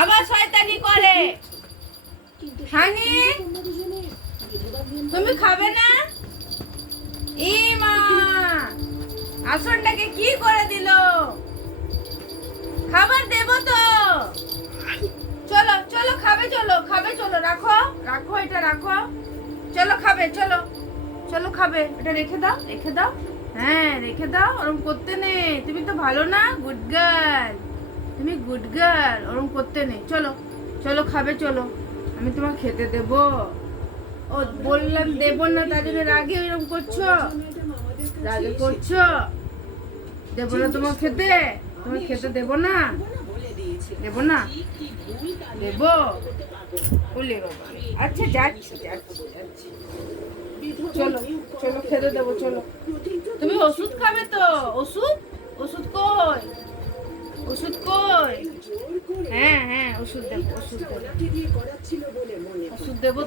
আবার শয়তানি করে। হানি তুমি খাবে না? ই মা আসনটাকে কি করে দিল? খাবার দেব তো। চলো চলো খাবে, চলো খাবে, চলো রাখো রাখো, এটা রাখো, চলো খাবে, চলো চলো খাবে, এটা রেখে দাও, রেখে দাও, হ্যাঁ রেখে দাও। ওরম করতে নেই, তুমি তো ভালো না, গুড গার্ল, তুমি গুড গার্ল, ওরম করতে নেই। চলো চলো খাবে, চলো আমি তোমার খেতে দেব। ও বললাম দেব না, তার জন্য রাগে ওইরকম করছো, রাগে করছো। দেবো না তোমার খেতে, তোমার খেতে দেবো না, দেবো না, দেবো বলে বাবা। আচ্ছা যাচ্ছি যাচ্ছি যাচ্ছি, চলো চলো খেতে দেবো, চলো। তুমি ওষুধ খাবে তো? ওষুধ, ওষুধ কই, ওষুধ কই? হ্যাঁ হ্যাঁ ওষুধ দেবো, ওষুধ দেবো, ওষুধ দেবো তো।